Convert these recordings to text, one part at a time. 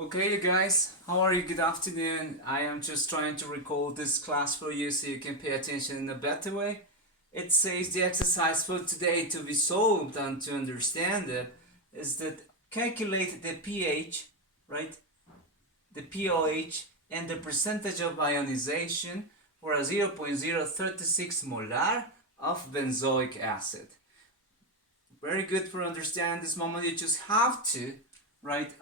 Okay, you guys, how are you? Good afternoon. I am just trying to record this class for you so you can pay attention in a better way. It says the exercise for today to be solved and to understand it is that calculate the pH, right? The pOH and the percentage of ionization for a 0.036 molar of benzoic acid. Very good for understand this moment. You just have to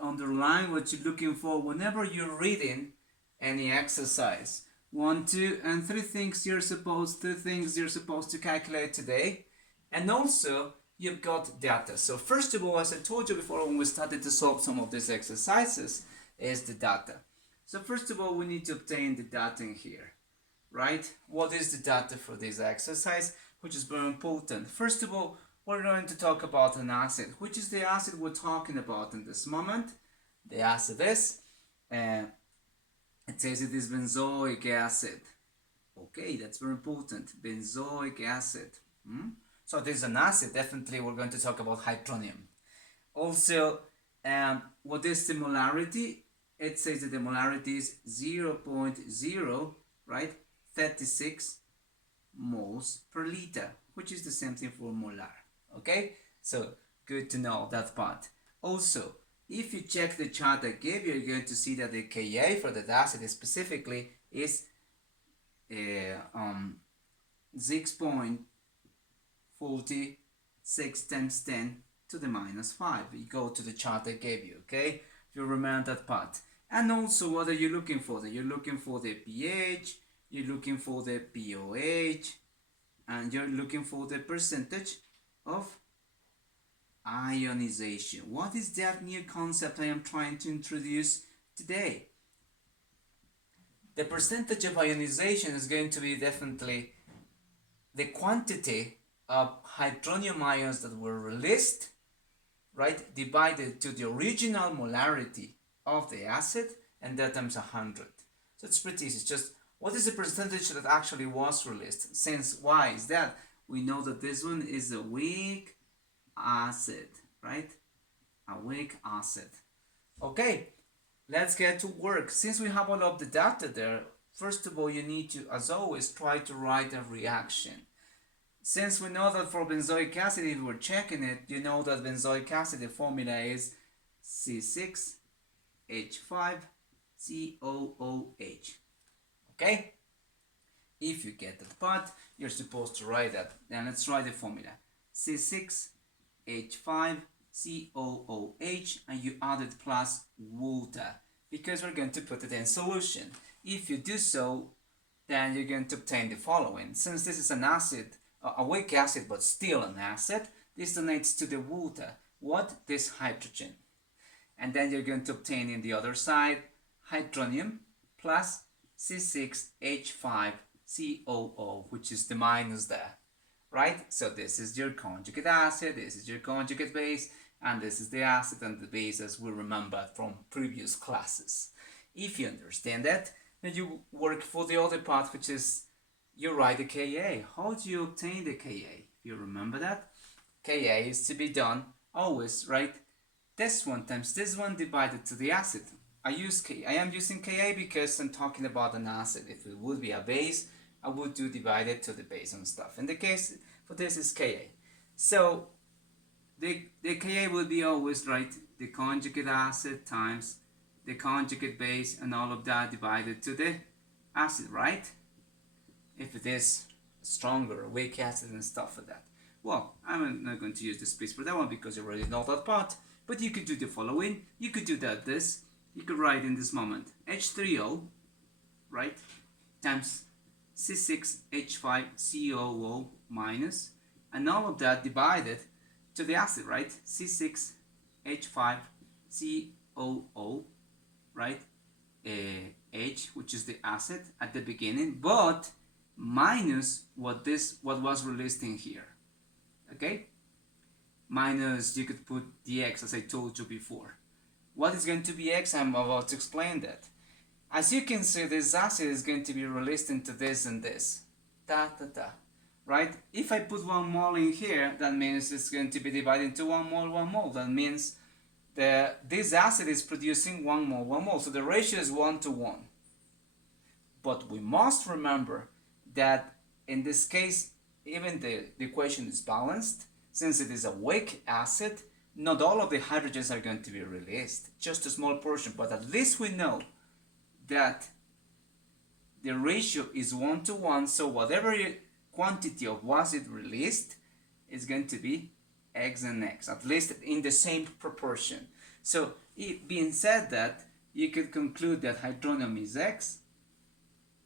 underline what you're looking for whenever you're reading any exercise. One, two, and three things you're supposed to calculate today. And also you've got data. So first of all, as I told you before when we started to solve some of these exercises, is the data. So first of all, we need to obtain the data in here, right? What is the data for this exercise, which is very important. First of all, we're going to talk about an acid. Which is the acid we're talking about in this moment? The acid is, it says it is benzoic acid. Okay, that's very important. Benzoic acid. So this is an acid. Definitely we're going to talk about hydronium. Also, what is the molarity? It says that the molarity is 0.0, right? 36 moles per liter, which is the same thing for molar. Okay, so good to know that part. Also, if you check the chart I gave you, you're going to see that the Ka for that acid specifically is 6.46 times 10 to the minus 5. You go to the chart I gave you, okay? If you remember that part. And also, what are you looking for? You're looking for the pH, you're looking for the pOH, and you're looking for the percentage of ionization. What is that new concept I am trying to introduce today? The percentage of ionization is going to be definitely the quantity of hydronium ions that were released, right, divided to the original molarity of the acid, and that times 100. So it's pretty easy. It's just what is the percentage that actually was released? Since why is that? We know that this one is a weak acid, right? A weak acid. Okay, let's get to work. Since we have all of the data there, first of all, you need to, as always, try to write a reaction. Since we know that for benzoic acid, if we're checking it, you know that benzoic acid, the formula is C6H5COOH. Okay? If you get that part, you're supposed to write that. Then let's write the formula. C6H5COOH, and you add it plus water because we're going to put it in solution. If you do so, then you're going to obtain the following. Since this is an acid, a weak acid but still an acid, this donates to the water. What? This hydrogen. And then you're going to obtain in the other side hydronium plus C6H5COO, which is the minus there, right? So this is your conjugate acid, this is your conjugate base, and this is the acid and the base as we remember from previous classes. If you understand that, then you work for the other part, which is you write the Ka. How do you obtain the Ka? If you remember that, Ka is to be done always, right? This one times this one divided to the acid. I am using Ka because I'm talking about an acid. If it would be a base, I would do divided to the base and stuff. In the case for this is Ka. So the Ka will be always, right, the conjugate acid times the conjugate base and all of that divided to the acid, right? If it is stronger, weak acid and stuff like that. Well, I'm not going to use the space for that one because you already know that part. But you could do the following. You could do that this. You could write in this moment H3O, right, times C6H5COO minus, and all of that divided to the acid, right, C6H5COO, right, H, which is the acid at the beginning, but minus what was released in here, okay? Minus, you could put the X as I told you before. What is going to be X? I'm about to explain that. As you can see, this acid is going to be released into this and this. Right? If I put 1 mole in here, that means it's going to be divided into 1 mole, 1 mole. That means this acid is producing 1 mole, so the ratio is 1 to 1. But we must remember that in this case, even the equation is balanced. Since it is a weak acid, not all of the hydrogens are going to be released, just a small portion, but at least we know that the ratio is 1 to 1, so whatever quantity of acid released is going to be X and X, at least in the same proportion. So it being said that, you could conclude that hydronium is X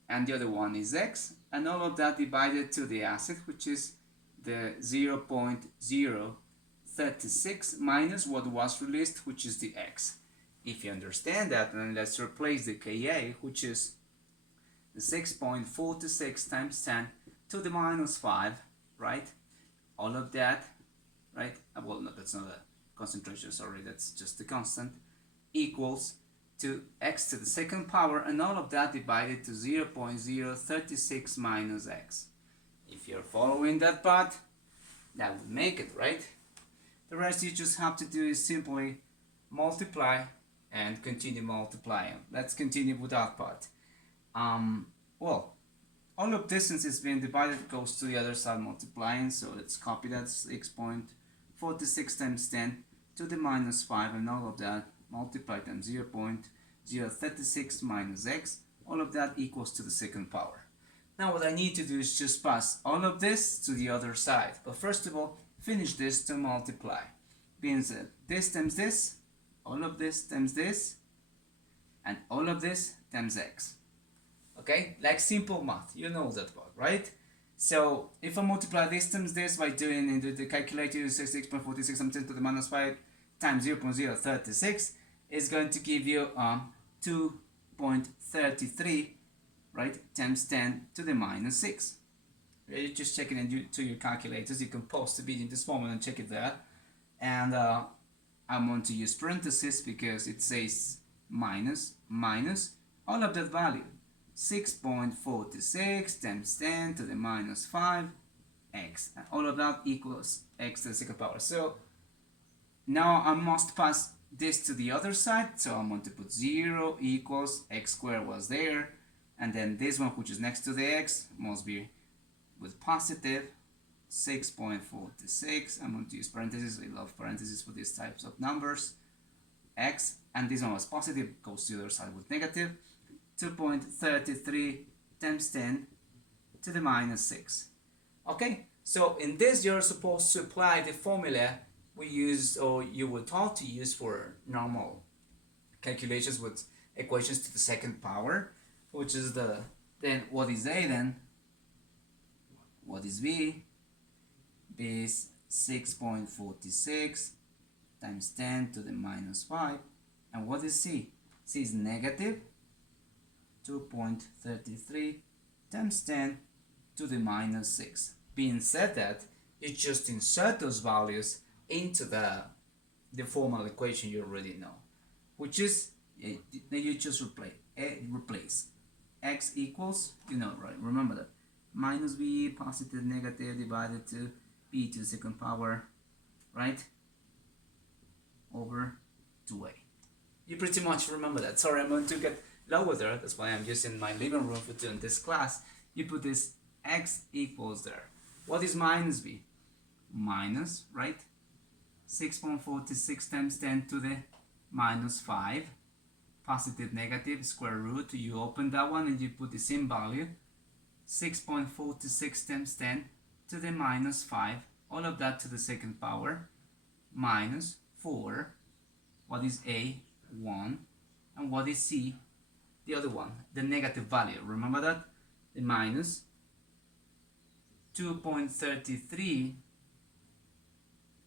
and the other one is X, and all of that divided to the acid, which is the 0.036 minus what was released, which is the X. If you understand that, then let's replace the Ka, which is the 6.46 times 10 to the minus 5, right? All of that, right? Well, no, that's not a concentration, sorry, that's just the constant, equals to x to the second power, and all of that divided to 0.036 minus x. If you're following that part, that would make it, right? The rest you just have to do is simply multiply and continue multiplying. Let's continue with that part. Well, all of this, since it's being divided, goes to the other side multiplying, so let's copy that. 6.46 times 10 to the minus 5, and all of that multiplied times 0.036 minus x, all of that equals to the second power. Now what I need to do is just pass all of this to the other side, but first of all, finish this to multiply. Being said, this times this, all of this times this, and all of this times x. Okay, like simple math, you know that part, right? So if I multiply this times this by doing into the calculator, 6.46 times 10 to the minus 5 times 0.036 is going to give you 2.33, right, times 10 to the minus 6. You're just checking into your calculators. You can pause the video in this moment and check it there. And I'm going to use parentheses because it says minus all of that value. 6.46 times 10 to the minus 5 x, and all of that equals x to the second power. So now I must pass this to the other side, so I'm going to put 0 equals x squared was there, and then this one, which is next to the x, must be with positive 6.46. I'm going to use parentheses. I love parentheses for these types of numbers. X, and this one was positive, goes to the other side with negative. 2.33 times 10 to the minus 6. Okay, so in this you're supposed to apply the formula we used, or you were taught to use for normal calculations with equations to the second power, which is then what is A then? What is B? B is 6.46 times 10 to the minus 5. And what is C? C is negative 2.33 times 10 to the minus 6. Being said that, you just insert those values into the formal equation you already know, which is, you just replace x equals, you know, right, remember that, minus b positive negative divided to b to the second power, right, over 2a. You pretty much remember that. Sorry, I'm going to get lower there, that's why I'm using my living room for doing this class. You put this x equals there. What is minus b? Minus, right, 6.46 times 10 to the minus 5, positive negative square root, you open that one and you put the same value, 6.46 times 10 to the minus 5, all of that to the second power, minus 4, what is a? 1, and what is c? The other one, the negative value, remember that? The minus 2.33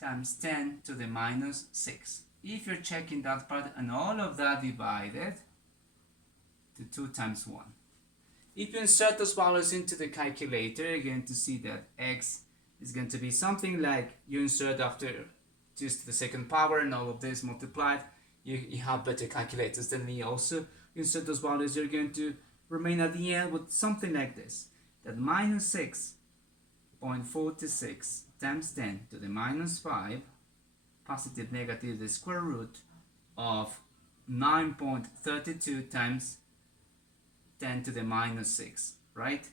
times 10 to the minus 6. If you're checking that part, and all of that divided to 2 times 1. If you insert those values into the calculator, you're going to see that x is going to be something like, you insert after just the second power and all of this multiplied. You have better calculators than me also. You insert those values, you're going to remain at the end with something like this. That minus 6.46 times 10 to the minus 5, positive negative the square root of 9.32 times 10 to the minus 6, right?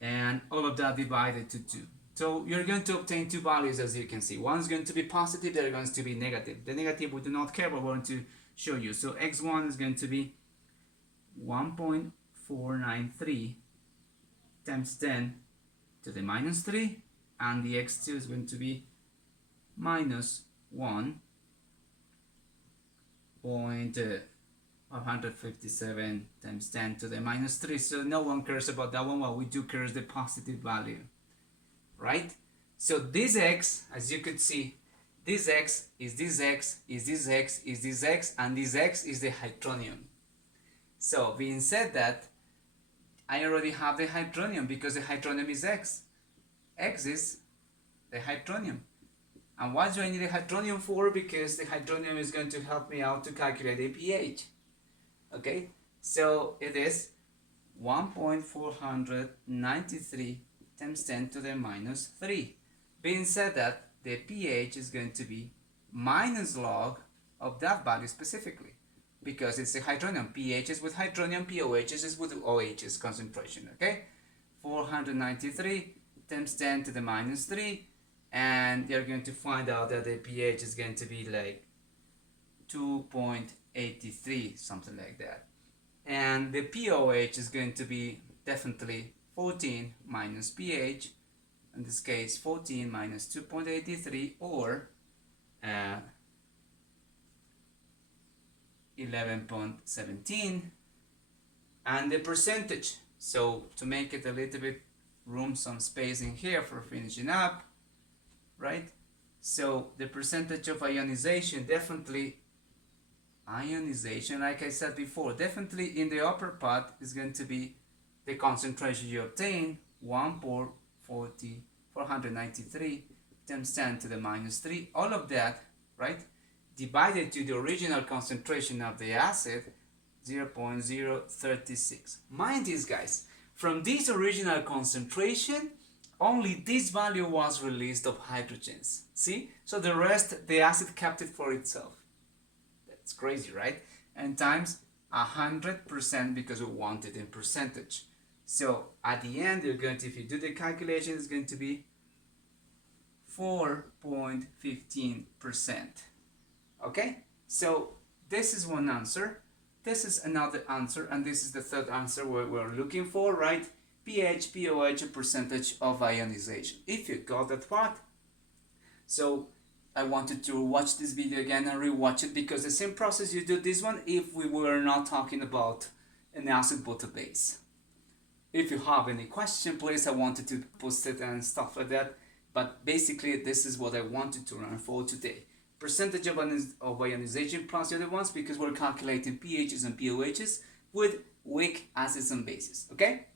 And all of that divided to 2. So you're going to obtain two values, as you can see. One is going to be positive, the other going to be negative. The negative we do not care, but we're going to show you. So x1 is going to be 1.493 times 10 to the minus 3, and the x2 is going to be minus 1.557 times 10 to the minus 3. So no one cares about that one. What we do care is the positive value, right? So this x, as you could see, this x is this x, is this x, is this x, and this x is the hydronium. So being said that, I already have the hydronium because the hydronium is x. X is the hydronium. And what do I need the hydronium for? Because the hydronium is going to help me out to calculate the pH. Okay, so it is 1.493 times 10 to the minus 3. Being said that, the pH is going to be minus log of that value specifically, because it's a hydronium. pH is with hydronium, pOH is with OH's concentration, okay? 493 times 10 to the minus 3, and you're going to find out that the pH is going to be like 2.83, something like that. And the pOH is going to be definitely 14 minus pH, in this case 14 minus 2.83, or 11.17, and the percentage. So to make it a little bit some space in here for finishing up, right? So the percentage of ionization, definitely ionization, like I said before, definitely in the upper part is going to be the concentration you obtain, 493 times 10 to the minus 3, all of that, right, divided to the original concentration of the acid, 0.036. Mind this, guys, from this original concentration, only this value was released of hydrogens. See? So the rest, the acid kept it for itself. That's crazy, right? And times 100% because we want it in percentage. So at the end, you're going to, if you do the calculation, it's going to be 4.15%. Okay? So this is one answer. This is another answer, and this is the third answer we're looking for, right? pH, pOH, and percentage of ionization. If you got that part. So I wanted to watch this video again and rewatch it, because the same process you do this one if we were not talking about an acid but a base. If you have any question, please, I wanted to post it and stuff like that. But basically, this is what I wanted to learn for today. Percentage of ionization plus the other ones, because we're calculating pHs and pOHs with weak acids and bases. Okay?